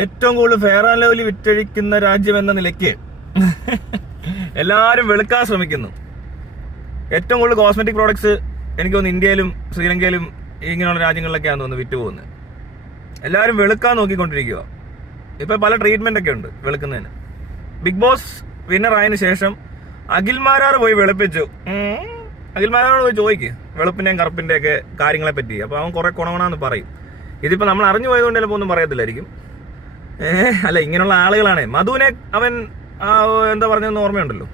ഏറ്റവും കൂടുതൽ fair and lovely വിറ്റഴിക്കുന്ന രാജ്യം എന്ന നിലയ്ക്ക് എല്ലാവരും വെളുക്കാൻ ശ്രമിക്കുന്നു. ഏറ്റവും കൂടുതൽ കോസ്മെറ്റിക് പ്രോഡക്ട്സ് എനിക്ക് തോന്നുന്നു ഇന്ത്യയിലും ശ്രീലങ്കയിലും ഇങ്ങനെയുള്ള രാജ്യങ്ങളിലൊക്കെയാണെന്ന് തോന്നുന്നു വിറ്റ് പോകുന്നത്. എല്ലാവരും വെളുക്കാൻ നോക്കിക്കൊണ്ടിരിക്കുക. ഇപ്പൊ പല ട്രീറ്റ്മെന്റ് ഒക്കെ ഉണ്ട് വെളുക്കുന്നതിന്. ബിഗ് ബോസ് വിന്നർ ആയതിനു ശേഷം അഖിൽമാരാർ പോയി വെളുപ്പിച്ചു. അഖിൽമാരാരോട് പോയി ചോദിക്ക് വെളുപ്പിന്റെയും കറുപ്പിന്റെയും ഒക്കെ കാര്യങ്ങളെ പറ്റി. അപ്പൊ അവൻ കുറെ കൊണകൊണാന്ന് പറയും. ഇതിപ്പോ നമ്മൾ അറിഞ്ഞു പോയതുകൊണ്ട് ചിലപ്പോ ഒന്നും പറയത്തില്ലായിരിക്കും. അല്ല, ഇങ്ങനെയുള്ള ആളുകളാണ്. മധുവിനെ അവൻ എന്താ പറഞ്ഞതെന്ന് ഓർമ്മയുണ്ടല്ലോ.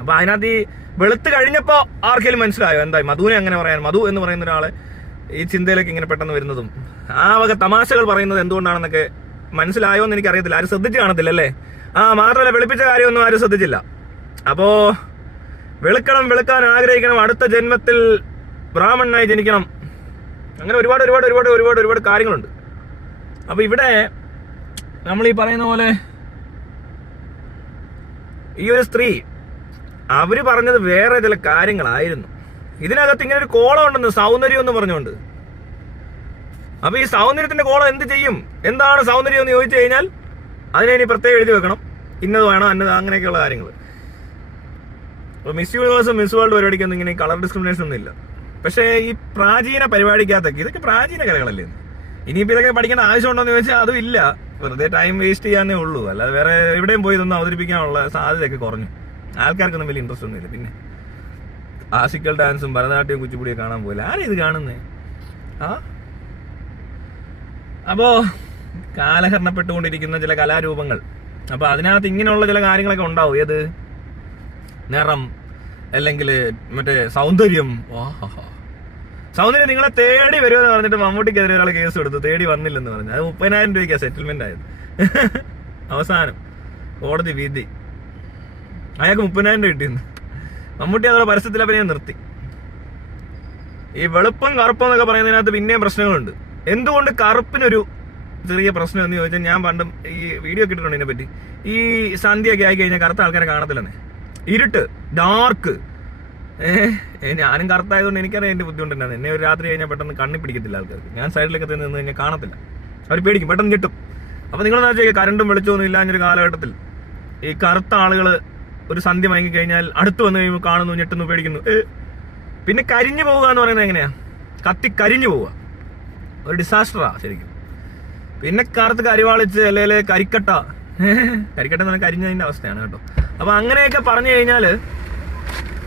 അപ്പൊ അതിനകത്ത് ഈ വെളുത്ത് കഴിഞ്ഞപ്പോ ആർക്കെങ്കിലും മനസ്സിലായോ എന്തായി മധുവിനെ അങ്ങനെ പറയാൻ? മധു എന്ന് പറയുന്ന ഒരാളെ ഈ ചിന്തയിലേക്ക് ഇങ്ങനെ പെട്ടെന്ന് വരുന്നതും ആ വക തമാശകൾ പറയുന്നത് എന്തുകൊണ്ടാണെന്നൊക്കെ മനസ്സിലായോ എന്ന് എനിക്കറിയത്തില്ല. ആരും ശ്രദ്ധിച്ചു കാണത്തില്ല അല്ലേ? മാത്രമല്ല വെളുപ്പിച്ച കാര്യമൊന്നും ആരും ശ്രദ്ധിച്ചില്ല. അപ്പോ വെളുക്കാൻ ആഗ്രഹിക്കണം, അടുത്ത ജന്മത്തിൽ ബ്രാഹ്മണനായി ജനിക്കണം, അങ്ങനെ ഒരുപാട് ഒരുപാട് ഒരുപാട് ഒരുപാട് ഒരുപാട് കാര്യങ്ങളുണ്ട്. അപ്പൊ ഇവിടെ നമ്മൾ ഈ പറയുന്ന പോലെ ഈ ഒരു സ്ത്രീ അവര് പറഞ്ഞത് വേറെ ചില കാര്യങ്ങളായിരുന്നു. ഇതിനകത്ത് ഇങ്ങനെ ഒരു കോളം ഉണ്ടെന്ന്, സൗന്ദര്യം എന്ന് പറഞ്ഞുകൊണ്ട്. അപ്പൊ ഈ സൗന്ദര്യത്തിന്റെ കോളം എന്ത് ചെയ്യും? എന്താണ് സൗന്ദര്യം എന്ന് ചോദിച്ചു കഴിഞ്ഞാൽ അതിനെ ഇനി പ്രത്യേകം എഴുതി വെക്കണം, ഇന്നത് വേണം അന്നത്, അങ്ങനെയൊക്കെയുള്ള കാര്യങ്ങൾ. മിസ് യൂണിവേഴ്സും മിസ് വേൾഡ് പരിപാടിക്കൊന്നും ഇങ്ങനെ കളർ ഡിസ്ക്രിമിനേഷൻ ഒന്നും ഇല്ല. പക്ഷേ ഈ പ്രാചീന പരിപാടിക്കകത്തൊക്കെ ഇതൊക്കെ പ്രാചീന കലകളല്ലേ? ഇനിയിപ്പോൾ ഇതൊക്കെ പഠിക്കേണ്ട ആവശ്യമുണ്ടോ എന്ന് ചോദിച്ചാൽ അതും ഇല്ല. വെറുതെ ടൈം വേസ്റ്റ് ചെയ്യാനേ ഉള്ളൂ. അല്ലാതെ വേറെ എവിടെയും പോയി ഇതൊന്നും അവതരിപ്പിക്കാനുള്ള സാധ്യതയൊക്കെ കുറഞ്ഞു. ആൾക്കാർക്കൊന്നും വലിയ ഇൻട്രസ്റ്റ് ഒന്നും ഇല്ല. പിന്നെ ക്ലാസിക്കൽ ഡാൻസും ഭരതനാട്യവും കുച്ചിപ്പുടിയൊക്കെ കാണാൻ പോയില്ല. ആരും ഇത് കാണുന്നേ? അപ്പോ കാലഹരണപ്പെട്ടുകൊണ്ടിരിക്കുന്ന ചില കലാരൂപങ്ങൾ. അപ്പൊ അതിനകത്ത് ഇങ്ങനെയുള്ള ചില കാര്യങ്ങളൊക്കെ ഉണ്ടാവും. ഏത് നിറം, അല്ലെങ്കിൽ മറ്റേ സൗന്ദര്യം. സൗന്ദര്യം നിങ്ങളെ തേടി വരുമെന്ന് പറഞ്ഞിട്ട് മമ്മൂട്ടിക്കെതിരെ ഒരാൾ കേസ് കൊടുത്തു, തേടി വന്നില്ലെന്ന് പറഞ്ഞു. അത് 30,000 രൂപയ്ക്കാ സെറ്റിൽമെന്റ് ആയത്. അവസാനം കോടതി വിധി, അയാൾക്ക് 30,000 രൂപ കിട്ടിയെന്ന്. മമ്മൂട്ടി അതോടെ പരസ്യത്തിൽ അഭിനയം നിർത്തി. ഈ വെളുപ്പം കറുപ്പം എന്നൊക്കെ പറയുന്നതിനകത്ത് പിന്നെയും പ്രശ്നങ്ങളുണ്ട്. എന്തുകൊണ്ട് കറുപ്പിനൊരു ചെറിയ പ്രശ്നം എന്ന് ചോദിച്ചാൽ, ഞാൻ പണ്ടും ഈ വീഡിയോ ഒക്കെ ഇട്ടിട്ടുണ്ട് ഇതിനെപ്പറ്റി. ഈ സന്ധ്യയൊക്കെ ആയി കഴിഞ്ഞാൽ കറുത്ത ആൾക്കാരെ കാണത്തില്ലെന്നേ. ഇരുട്ട്, ഡാർക്ക്. ഞാനും കറുത്തായതുകൊണ്ട് എനിക്കറിയാം എന്റെ ബുദ്ധിമുട്ടുണ്ടായിരുന്നു. എന്നെ ഒരു രാത്രി കഴിഞ്ഞാൽ പെട്ടെന്ന് കണ്ണി പിടിക്കത്തില്ല ആൾക്കാർക്ക്. ഞാൻ സൈഡിലൊക്കെ നിന്ന് കഴിഞ്ഞാൽ കാണത്തില്ല, അവർ പേടിക്കും, പെട്ടെന്ന് ഞെട്ടും. അപ്പൊ നിങ്ങളെന്ന് വെച്ചാൽ കരണ്ടും വെളിച്ചമൊന്നും ഇല്ലാഞ്ഞൊരു കാലഘട്ടത്തിൽ ഈ കറുത്ത ആളുകൾ ഒരു സന്ധ്യ മയങ്ങി കഴിഞ്ഞാൽ അടുത്ത് വന്നു കഴിയുമ്പോൾ കാണുന്നു, ഞെട്ടുന്നു, പേടിക്കുന്നു. പിന്നെ കരിഞ്ഞു പോവുക എന്ന് പറയുന്നത് എങ്ങനെയാ? കത്തി കരിഞ്ഞു പോവുക ഒരു ഡിസാസ്റ്ററാ ശരിക്കും. പിന്നെ കറുത്ത് കരിവാളിച്ച് അല്ലെങ്കിൽ കരിക്കട്ട എന്ന് പറഞ്ഞാൽ കരിഞ്ഞതിന്റെ അവസ്ഥയാണ് കേട്ടോ. അപ്പൊ അങ്ങനെയൊക്കെ പറഞ്ഞു കഴിഞ്ഞാല്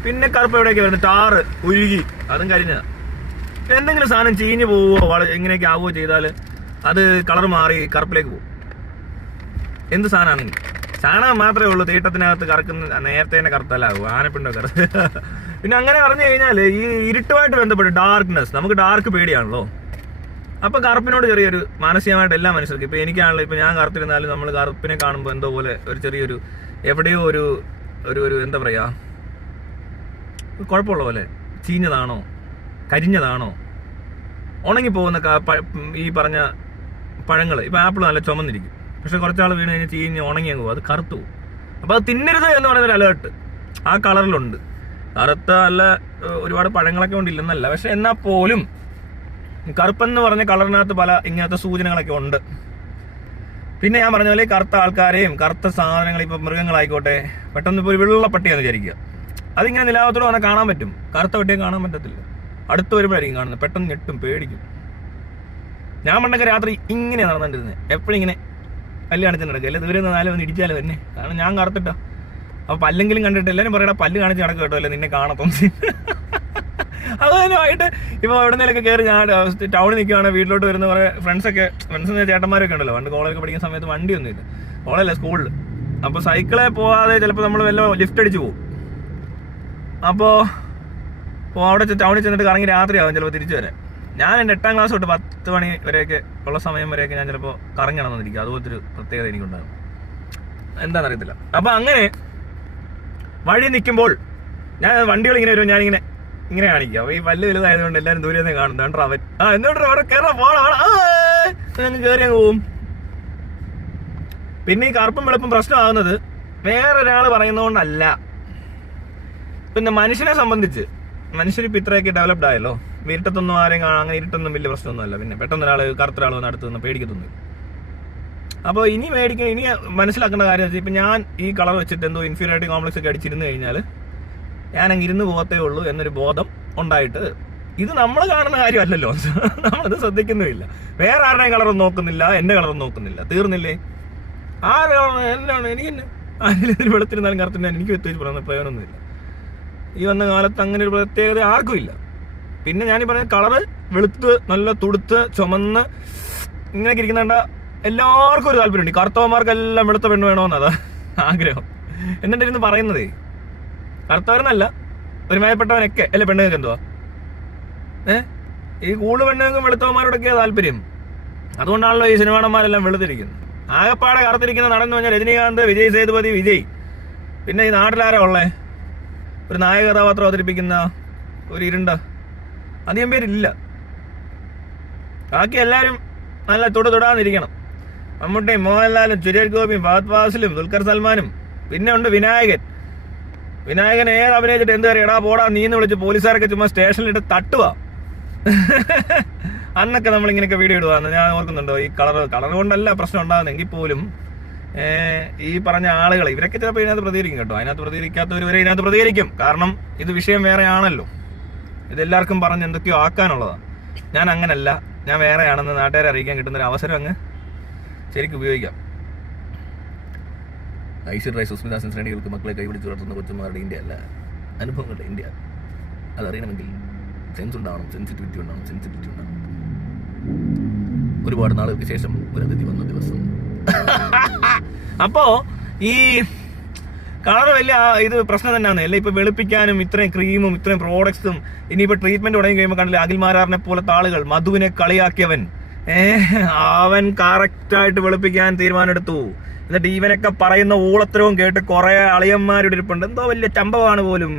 പിന്നെ കറുപ്പ് എവിടെയൊക്കെ വരുന്നത്? ടാറ് ഉരുകി, അതും കരിഞ്ഞ. എന്തെങ്കിലും സാധനം ചീഞ്ഞു പോവോ എങ്ങനെയൊക്കെ ആവുകയോ ചെയ്താൽ അത് കളർ മാറി കറുപ്പിലേക്ക് പോകും. എന്ത് സാധനമാണെങ്കിൽ ചാണകം മാത്രമേ ഉള്ളൂ തീട്ടത്തിനകത്ത് കറക്കുന്ന, നേരത്തെ തന്നെ കറുത്തല്ലാകും, ആനപ്പിണ്ടോ കറുത്ത്. പിന്നെ അങ്ങനെ പറഞ്ഞു കഴിഞ്ഞാൽ ഈ ഇരുട്ടുമായിട്ട് ബന്ധപ്പെട്ട് ഡാർക്ക്നെസ്, നമുക്ക് ഡാർക്ക് പേടിയാണല്ലോ. അപ്പൊ കറുപ്പിനോട് ചെറിയൊരു മാനസികമായിട്ട് എല്ലാ മനുഷ്യർക്കും, ഇപ്പൊ എനിക്കാണല്ലോ, ഇപ്പൊ ഞാൻ കറുത്തിരുന്നാലും നമ്മൾ കറുപ്പിനെ കാണുമ്പോൾ എന്തോ പോലെ ഒരു ചെറിയൊരു എവിടെയോ ഒരു ഒരു എന്താ പറയാ, കുഴപ്പമുള്ള പോലെ, ചീഞ്ഞതാണോ കരിഞ്ഞതാണോ, ഉണങ്ങിപ്പോകുന്ന ഈ പറഞ്ഞ പഴങ്ങൾ. ഇപ്പൊ ആപ്പിൾ നല്ല ചുമന്നിരിക്കും, പക്ഷെ കുറച്ചാൾ വീണ് കഴിഞ്ഞാൽ ചീഞ്ഞ് ഉണങ്ങി അങ്ങ് പോകും, അത് കറുത്തു പോകും. അപ്പൊ അത് തിന്നരുത് എന്ന് പറയുന്നൊരു അലേർട്ട് ആ കളറിലുണ്ട്. കറുത്ത നല്ല ഒരുപാട് പഴങ്ങളൊക്കെ ഉണ്ടില്ലെന്നല്ല, പക്ഷെ എന്നാൽ പോലും കറുപ്പെന്ന് പറഞ്ഞ കളറിനകത്ത് പല ഇങ്ങനത്തെ സൂചനകളൊക്കെ ഉണ്ട്. പിന്നെ ഞാൻ പറഞ്ഞ പോലെ കറുത്ത ആൾക്കാരെയും കറുത്ത സാധനങ്ങൾ, ഇപ്പൊ മൃഗങ്ങളായിക്കോട്ടെ, പെട്ടെന്ന് ഇപ്പോൾ ഒരു വെള്ളപ്പട്ടിയാന്ന് വിചാരിക്കുക, അതിങ്ങനെ നിലാവത്തോടെ വന്നാൽ കാണാൻ പറ്റും. കറുത്ത പട്ടിയെ കാണാൻ പറ്റത്തില്ല, അടുത്ത് വരുമ്പോഴായിരിക്കും കാണുന്നത്, പെട്ടെന്ന് ഞെട്ടും, പേടിക്കും. ഞാൻ പണ്ടൊക്കെ രാത്രി ഇങ്ങനെ നടന്നിരുന്നത്, എപ്പോഴും ഇങ്ങനെ പല്ല് കാണിച്ച് നടക്കുക, അല്ലെ ദൂരെ നിന്ന് വന്ന് ഇടിച്ചാലോ തന്നെ, കാരണം ഞാൻ കറുത്തിട്ടാ. അപ്പൊ പല്ലെങ്കിലും കണ്ടിട്ട് എല്ലാവരും പറയടാ പല്ല് കാണിച്ച് നടക്കുക കേട്ടോ, അല്ലെ നിന്നെ കാണത്തൊന്നും. അത് തന്നെയായിട്ട് ഇപ്പൊ എവിടെന്നേലൊക്കെ കയറി ഞാൻ ടൗണിൽ നിൽക്കുകയാണ്, വീട്ടിലോട്ട് വരുന്ന കുറെ ഫ്രണ്ട്സ് ചേട്ടന്മാരൊക്കെ ഉണ്ടല്ലോ, പണ്ട് കോളേജൊക്കെ പഠിക്കുന്ന സമയത്ത് വണ്ടിയൊന്നും ഇല്ല, കോളേജല്ല സ്കൂളിൽ. അപ്പൊ സൈക്കിളെ പോവാതെ ചിലപ്പോൾ നമ്മൾ വല്ല ലിഫ്റ്റ് അടിച്ച് പോകും. അപ്പോൾ അവിടെ ടൗണിൽ ചെന്നിട്ട് കറങ്ങി രാത്രിയാവും ചിലപ്പോൾ തിരിച്ചു വരാൻ. ഞാൻ എൻ്റെ 8ാം ക്ലാസ് തൊട്ട് 10 മണി വരെയൊക്കെ ഉള്ള സമയം വരെയൊക്കെ ഞാൻ ചിലപ്പോൾ കറങ്ങി നടന്നിരിക്കും. അതുപോലത്തെ ഒരു പ്രത്യേകത എനിക്കുണ്ടാകും, എന്താണെന്നറിയത്തില്ല. അപ്പൊ അങ്ങനെ വഴി നിൽക്കുമ്പോൾ ഞാൻ വണ്ടികൾ ഇങ്ങനെ വരും, ഞാനിങ്ങനെ ഇങ്ങനെ കാണിക്കുക. അപ്പൊ ഈ പല്ല് വലുതായതുകൊണ്ട് എല്ലാവരും ദൂരെ നിന്ന് കാണും, അവൻ എന്തുകൊണ്ട് കയറാൻ പോകണം, കയറി അങ്ങ് പോവും. പിന്നെ ഈ കറുപ്പും വെളുപ്പും പ്രശ്നമാകുന്നത് വേറൊരാൾ പറയുന്നതുകൊണ്ടല്ല. പിന്നെ മനുഷ്യനെ സംബന്ധിച്ച് മനുഷ്യരിപ്പോൾ ഇത്രയൊക്കെ ഡെവലപ്ഡ് ആയല്ലോ, ഇരുട്ടത്തൊന്നും ആരെയും കാണാൻ, അങ്ങനെ ഇരുട്ടൊന്നും വലിയ പ്രശ്നമൊന്നുമല്ല. പിന്നെ പെട്ടെന്ന് ഒരാൾ കറുത്ത ഒരാൾ വന്ന് അടുത്ത് നിന്ന് പേടിക്കത്തൊന്നും. അപ്പോൾ ഇനി മനസ്സിലാക്കേണ്ട കാര്യം വെച്ചാൽ ഇപ്പം ഞാൻ ഈ കളർ വെച്ചിട്ട് എന്തോ ഇൻഫീരിയോറിറ്റി കോംപ്ലക്സ് ഒക്കെ അടിച്ചിരുന്നു കഴിഞ്ഞാൽ ഞാനങ്ങ് ഇരുന്ന് പോകത്തേ ഉള്ളൂ എന്നൊരു ബോധം ഉണ്ടായിട്ട്, ഇത് നമ്മൾ കാണുന്ന കാര്യമല്ലല്ലോ, നമ്മളത് ശ്രദ്ധിക്കുന്നുമില്ല. വേറെ ആരുടെയും കളറൊന്നും നോക്കുന്നില്ല, എൻ്റെ കളറൊന്നും നോക്കുന്നില്ല, തീർന്നില്ലേ? ആരുടെ കളർ എന്താണ് എനിക്ക് തന്നെ ആരെങ്കിലും വെളുത്തിരുന്നാലും കറുത്തിരുന്നാലും എനിക്ക് വ്യത്യാസം പറയുന്ന പ്രയോജനമൊന്നുമില്ല. ഈ വന്ന കാലത്ത് അങ്ങനെ ഒരു പ്രത്യേകത ആർക്കും ഇല്ല. പിന്നെ ഞാനീ പറഞ്ഞ കളറ് വെളുത്ത് നല്ല തുടുത്ത് ചുമന്ന് ഇങ്ങനെയൊക്കെ ഇരിക്കുന്നുണ്ട എല്ലാവർക്കും ഒരു താല്പര്യമുണ്ട്. ഈ കറുത്തവന്മാർക്കെല്ലാം വെളുത്ത പെണ്ണ് വേണമെന്നതാ ആഗ്രഹം. എന്നിട്ടിരുന്ന് പറയുന്നതേ കറുത്തവരെന്നല്ല, ഒരുമായപ്പെട്ടവനൊക്കെ അല്ലെ പെണ്ണുങ്ങൾക്ക് എന്തുവാ ഈ കൂടുതൽ പെണ്ണുങ്ങൾക്കും വെളുത്തവന്മാരോടൊക്കെയാണ് താല്പര്യം. അതുകൊണ്ടാണല്ലോ ഈ സിനിമാടന്മാരെല്ലാം വെളുത്തിരിക്കുന്നത്. ആകപ്പാടെ കറുത്തിരിക്കുന്ന നടന്നു കഴിഞ്ഞാൽ രജനീകാന്ത്, വിജയ് സേതുപതി, വിജയ്. പിന്നെ ഈ നാട്ടിലാരാ ഉള്ളേ? ഒരു നായക കഥാപാത്രം അവതരിപ്പിക്കുന്ന ഒരു ഇരുണ്ട അധികം പേരില്ല. ബാക്കി എല്ലാവരും നല്ല തൊടാന്നിരിക്കണം. മമ്മൂട്ടിയും മോഹൻലാലും സുരേഷ് ഗോപിയും ഫഹദ് ഫാസിലും ദുൽഖർ സൽമാനും. പിന്നെ ഉണ്ട് വിനായകൻ ഏത് അഭിനയിച്ചിട്ട് എന്ത് കാര്യം? എടാ പോടാ നീന്ന് വിളിച്ച് പോലീസുകാരൊക്കെ ചുമ്മാ സ്റ്റേഷനിലിട്ട് തട്ടുക. അന്നൊക്കെ നമ്മളിങ്ങനെയൊക്കെ വീഡിയോ ഇടുവാന്ന് ഞാൻ ഓർക്കുന്നുണ്ടോ? ഈ കളർ കൊണ്ടല്ല പ്രശ്നം ഉണ്ടാകുന്നെങ്കിൽ പോലും ഈ പറഞ്ഞ ആളുകൾ ഇവരൊക്കെ ചിലപ്പോൾ ഇതിനകത്ത് പ്രതികരിക്കും കേട്ടോ. അതിനകത്ത് പ്രതികരിക്കാത്തവർ വരെ ഇതിനകത്ത് പ്രതികരിക്കും. കാരണം ഇത് വിഷയം വേറെ ആണല്ലോ. ഇതെല്ലാവർക്കും പറഞ്ഞ് എന്തൊക്കെയോ ആക്കാനുള്ളതാണ്. ഞാൻ അങ്ങനല്ല, ഞാൻ വേറെയാണെന്ന് നാട്ടുകാരെ അറിയിക്കാൻ കിട്ടുന്ന ഒരു അവസരം അങ്ങ് ശരിക്കും ഉപയോഗിക്കാം. ഐശ്വര്യ സുസ്മിത സെൻസറികൾക്ക് മക്കളെ കൈപിടിച്ച് വളർത്തുന്ന കൊച്ചുമാരുടെ ഇന്ത്യ അല്ല, അനുഭവങ്ങളുടെ ഇന്ത്യ. അതറിയണമെങ്കിൽ സെൻസിറ്റിവിറ്റി ഉണ്ടാവണം. ഒരുപാട് നാളുകൾക്ക് ശേഷം ഒരു അതിഥി വന്ന ദിവസം. അപ്പോ ഈ കളർ വലിയ ഇത് പ്രശ്നം തന്നെയാണ് അല്ലേ? ഇപ്പൊ വെളുപ്പിക്കാനും ഇത്രയും ക്രീമും ഇത്രയും പ്രോഡക്ട്സും ഇനിയിപ്പോ ട്രീറ്റ്മെന്റ് തുടങ്ങി കഴിയുമ്പോൾ കണ്ടില്ലേ അഖിൽമാരാറിനെ പോലത്തെ ആളുകൾ, മധുവിനെ കളിയാക്കിയവൻ അവൻ കറക്റ്റായിട്ട് വെളുപ്പിക്കാൻ തീരുമാനമെടുത്തു. എന്നിട്ട് ഇവനൊക്കെ പറയുന്ന ഊളത്തരവും കേട്ട് കുറെ അളിയന്മാരുടെ ഇരിപ്പുണ്ട്. എന്തോ വലിയ ചമ്പമാണ് പോലും.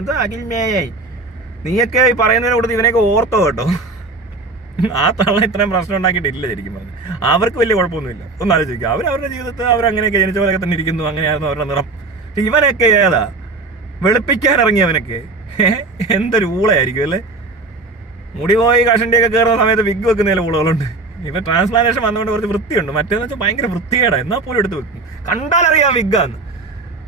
എന്തോ അഖിൽമേയായി നീയൊക്കെ ഈ പറയുന്നതിനെ കൊടുത്ത് ഇവനെയൊക്കെ ഓർത്തോ കേട്ടോ. ആ തള്ള ഇത്രയും പ്രശ്നം ഉണ്ടാക്കിയിട്ടില്ല ശരിക്കും പറഞ്ഞു. അവർക്ക് വലിയ കുഴപ്പമൊന്നുമില്ല. ഒന്ന് ആലോചിക്കുക, അവരവരുടെ ജീവിതത്തിൽ അവരങ്ങനെയൊക്കെ ജനിച്ച പോലെയൊക്കെ തന്നെ ഇരിക്കുന്നു. അങ്ങനെയായിരുന്നു അവരുടെ നിറം. ഇവനൊക്കെ ഏതാ വെളുപ്പിക്കാൻ ഇറങ്ങിയവനൊക്കെ എന്തൊരു ഊളയായിരിക്കും അല്ലേ? മുടി പോയി കഷണ്ടിയൊക്കെ കയറുന്ന സമയത്ത് വിഗ് വെക്കുന്നതിലെ ഊളുകളുണ്ട്. ഇപ്പൊ ട്രാൻസ്പ്ലാന്റേഷൻ വന്നുകൊണ്ട് കുറച്ച് വൃത്തിയുണ്ട്. മറ്റേന്ന് വെച്ചാൽ ഭയങ്കര വൃത്തികേടാ. എന്നാൽ പോലും എടുത്ത് വെക്കും. കണ്ടാലറിയാം വിഗാന്ന്.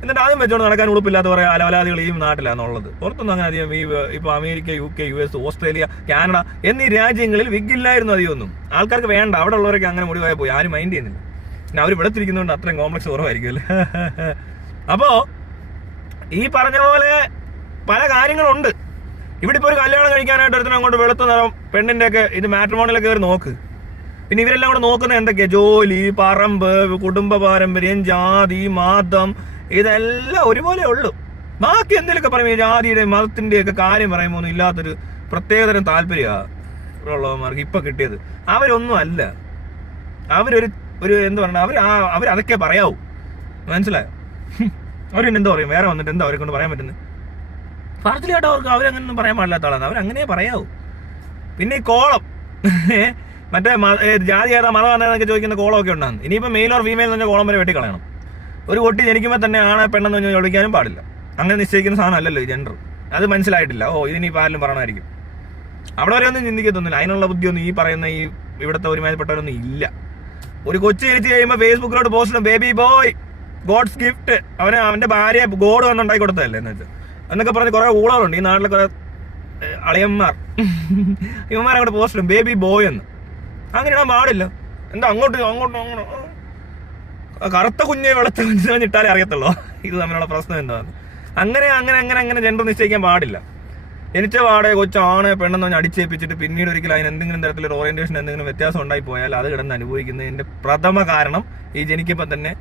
എന്നിട്ട് ആദ്യം വെച്ചോണ്ട് നടക്കാൻ ഉളുപ്പില്ലാത്ത കുറെ അലവലാദികൾ ഈ നാട്ടിലാണുള്ളത്. പുറത്തൊന്നും അങ്ങനെ അധികം ഇപ്പൊ America, UK, US, Australia, Canada എന്നീ രാജ്യങ്ങളിൽ വിഗ് ഇല്ലായിരുന്നു അധികമൊന്നും. ആൾക്കാർക്ക് വേണ്ട. അവിടെ ഉള്ളവരൊക്കെ അങ്ങനെ മുടിവായ പോയി, ആരും മൈൻഡ് ചെയ്യുന്നില്ല. പിന്നെ അവർ വെളുത്തിരിക്കുന്നതുകൊണ്ട് അത്രയും കോംപ്ലക്സ് കുറവായിരിക്കും അല്ലേ? അപ്പോ ഈ പറഞ്ഞ പോലെ പല കാര്യങ്ങളുണ്ട്. ഇവിടെ ഇപ്പൊ ഒരു കല്യാണം കഴിക്കാനായിട്ട് ഒരുത്തരം അങ്ങോട്ട് വെളുത്ത നിറം പെണ്ണിന്റെ ഒക്കെ ഇത് മാട്രിമോണിയിലൊക്കെ കയറി നോക്ക്. പിന്നെ ഇവരെല്ലാം കൂടെ നോക്കുന്നത് എന്തൊക്കെയാ? ജോലി, പറമ്പ്, കുടുംബ പാരമ്പര്യം, ജാതി, മതം, ഇതെല്ലാം ഒരുപോലെ ഉള്ളു. ബാക്കി എന്തെങ്കിലുമൊക്കെ പറയുമ്പോൾ ജാതിയുടെ മതത്തിന്റെ ഒക്കെ കാര്യം പറയുമ്പോൾ ഇല്ലാത്തൊരു പ്രത്യേകതരം താല്പര്യമുള്ളവന്മാർക്ക് ഇപ്പൊ കിട്ടിയത്. അവരൊന്നും അല്ല. അവരൊരു എന്താ പറയുക, അവരതൊക്കെ പറയാവൂ. മനസ്സിലായോ? അവരെന്താ പറയും? വേറെ വന്നിട്ട് എന്താ അവരെ കൊണ്ട് പറയാൻ പറ്റുന്നത്? പാർട്ടിലായിട്ട് അവർക്ക് അവരങ്ങനൊന്നും പറയാൻ പാടില്ലാത്ത ആളാണ്. അവരങ്ങനെ പറയാവൂ. പിന്നെ ഈ കോളം മറ്റേ ജാതി ഏതാ മതം എന്നൊക്കെ ചോദിക്കുന്ന കോളമൊക്കെ ഉണ്ടാകും. ഇനിയിപ്പോൾ മെയിൽ ഓർ ഫീമെയിൽ എന്ന് പറഞ്ഞാൽ കോളം വരെ വെട്ടിക്കളയണം. ഒരു കുട്ടി ജനിക്കുമ്പോൾ തന്നെ ആണ് പെണ്ണെന്ന് പറഞ്ഞാൽ വിളിക്കാനും പാടില്ല. അങ്ങനെ നിശ്ചയിക്കുന്ന സാധനം അല്ലല്ലോ ഈ ജെൻഡർ. അത് മനസ്സിലായിട്ടില്ല. ഇതിനിപ്പോൾ ആരും പറയണമായിരിക്കും. അവിടെ വരെ ഒന്നും ചിന്തിക്കത്തൊന്നുമില്ല. അതിനുള്ള ബുദ്ധിയൊന്നും ഈ പറയുന്ന ഈ ഇവിടുത്തെ ഒരുമാതിരിപ്പെട്ടവരൊന്നും ഇല്ല. ഒരു കൊച്ചു ജനിച്ച് കഴിയുമ്പോൾ ഫേസ്ബുക്കിലോട്ട് post baby boy god's gift, അവന്റെ ഭാര്യ ഗോഡ് വന്നുണ്ടാക്കി കൊടുത്തതല്ലേ എന്ന് വെച്ചാൽ എന്നൊക്കെ പറഞ്ഞ് കുറെ ഊളകളുണ്ട് ഈ നാട്ടിലെ. കുറെ അളിയന്മാർ ഇവന്മാരങ്ങോട്ട് പോസ്റ്റ് ഇടും ബേബി ബോയ് എന്ന്. അങ്ങനെ ഇടാൻ പാടില്ല. എന്താ അങ്ങോട്ട് കറുത്ത കുഞ്ഞ് വെളുത്ത കുഞ്ഞ് ഇട്ടാലേ അറിയത്തുള്ളൂ ഇത് തമ്മിലുള്ള പ്രശ്നം എന്താന്ന്. അങ്ങനെ ജെൻഡർ നിശ്ചയിക്കാൻ പാടില്ല. ജനിച്ച പാടെ കൊച്ചാണ് പെണ്ണെന്ന് പറഞ്ഞ് അടിച്ചേൽപ്പിച്ചിട്ട് പിന്നീട് ഒരിക്കലും അതിന് എന്തെങ്കിലും തരത്തിലൊരു ഓറിയന്റേഷൻ എന്തെങ്കിലും വ്യത്യാസം ഉണ്ടായി പോയാൽ അത് കിടന്ന് അനുഭവിക്കുന്നതിന്റെ പ്രഥമ കാരണം ഈ ജനിക്കുമ്പോൾ തന്നെ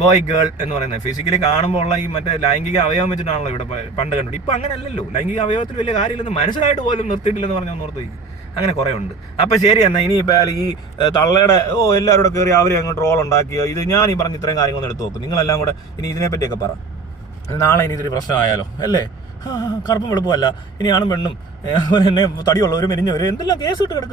ബോയ് ഗേൾ എന്ന് പറയുന്നത് ഫിസിക്കലി കാണുമ്പോൾ ഉള്ള ഈ മറ്റേ ലൈംഗിക അവയവം വെച്ചിട്ടാണല്ലോ ഇവിടെ പണ്ട് കണ്ടു. ഇപ്പൊ അങ്ങനെ അല്ലല്ലോ. ലൈംഗിക അവയവത്തിൽ വലിയ കാര്യമില്ലെന്ന് മനസ്സിലായിട്ട് പോലും നിർത്തിയിട്ടില്ലെന്ന് പറഞ്ഞാൽ ഒന്ന് ഓർത്ത്. അങ്ങനെ കുറെ ഉണ്ട്. അപ്പൊ ശരി എന്നാ ഇനിയിപ്പോൾ ഈ തള്ളയുടെ എല്ലാവരും കൂടെ കയറി അവരെ അങ്ങോട്ട് റോൾ ഉണ്ടാക്കിയോ ഇത് ഞാൻ ഈ പറഞ്ഞ ഇത്രയും കാര്യങ്ങളൊന്നും എടുത്ത് നോക്കും. നിങ്ങളെല്ലാം കൂടെ ഇനി ഇതിനെപ്പറ്റിയൊക്കെ പറ. നാളെ ഇനി ഇതൊരു പ്രശ്നമായാലോ അല്ലേ? കറുപ്പും വെളുപ്പമല്ല, ഇനി ആണും പെണ്ണും അതുപോലെ തന്നെ തടിയുള്ളവരും മെലിഞ്ഞവരും എന്തെല്ലാം കേസ് ഇട്ട് കിടക്കുന്നു.